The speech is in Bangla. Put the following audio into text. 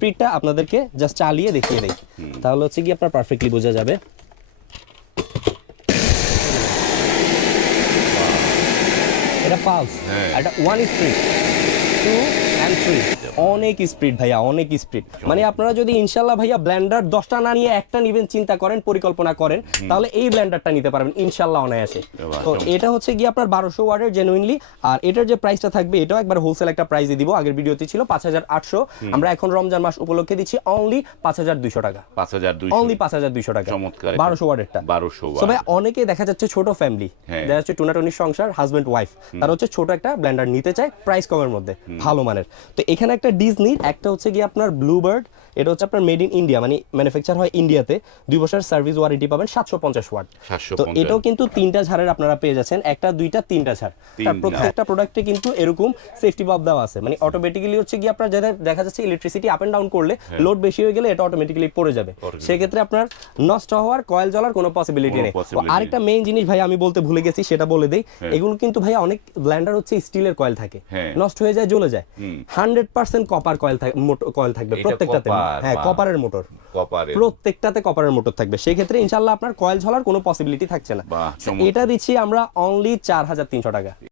স্পিডটা আপনাদেরকে জাস্ট চালিয়ে দেখিয়ে দেই, তাহলে হচ্ছে কি আপনার পারফেক্টলি বোঝা যাবে। এটা পালস, এটা 1 স্পিড, 2 and 3, অনেক স্পিড ভাইয়া, অনেক স্পিড। মানে আপনারা যদি ইনশাল্লাহ ভাইয়া ব্লেন্ডার 10টা না নিয়ে একটা নিবেন চিন্তা করেন, পরিকল্পনা করেন, তাহলে এই ব্লেন্ডারটা নিতে পারবেন ইনশাল্লাহ অনায়াসে। তো এটা হচ্ছে কি আপনার 1200 ওয়াটের জেনুইনলি, আর এটার যে প্রাইসটা থাকবে এটাও একবার হোলসেল একটা প্রাইসে দিব। আগের ভিডিওতে ছিল 5800, আমরা এখন রমজান মাস উপলক্ষে দিচ্ছি অনলি 5200 টাকা, 5200, অনলি 5200 টাকা, চমৎকার। 1200 ওয়াটেরটা। 1200 ওয়াট। তবে অনেকে দেখা যাচ্ছে ছোট ফ্যামিলি, দেখা যাচ্ছে টুনাটুনির সংসার, হাজবেন্ড ওয়াইফ, তারা হচ্ছে ছোট একটা ব্লেন্ডার নিতে চায় প্রাইস কমের মধ্যে, ভালো মানের। তো এখানে একটা ডিজনি, একটা হচ্ছে কি আপনার ব্লুবার্ড, এটা হচ্ছে আপনার মেড ইন ইন্ডিয়া, মানে ম্যানুফ্যাকচার হয় ইন্ডিয়াতে, 2 বছর সার্ভিস ওয়ারেন্টি পাবেন, 750 ওয়াট। তো এটাও কিন্তু 3টা ঝাড়ের আপনারা পেয়ে যাচ্ছেন, একটা, 2টা, 3টা ঝাড়। তার প্রত্যেকটা প্রোডাক্টে কিন্তু এরকম সেফটি বাল্ব দেওয়া আছে, মানে অটোমেটিক্যালি হচ্ছে কি আপনার যাদের দেখা যাচ্ছে ইলেকট্রিসিটি আপ এন্ড ডাউন করলে লোড বেশি হয়ে গেলে এটা অটোমেটিক্যালি পড়ে যাবে, সেক্ষেত্রে আপনার নষ্ট হওয়ার, কয়েল জ্বলার কোনো পসিবিলিটি নেই। আরেকটা মেইন জিনিস ভাই আমি বলতে ভুলে গেছি, সেটা বলে দেই, এগুলো কিন্তু ভাই অনেক ব্লেন্ডার হচ্ছে স্টিলের কয়েল থাকে, নষ্ট হয়ে যায়, জ্বলে যায়, 100% কপার কয়েল থাকবে প্রত্যেকটাতে। হ্যাঁ, কপারের মোটর, প্রত্যেকটাতে কপারের মোটর থাকবে, সেক্ষেত্রে ইনশাআল্লাহ আপনার কয়েল ঝলার কোনো পসিবিলিটি থাকছে না। এটা দিচ্ছি আমরা অনলি 4300 টাকা।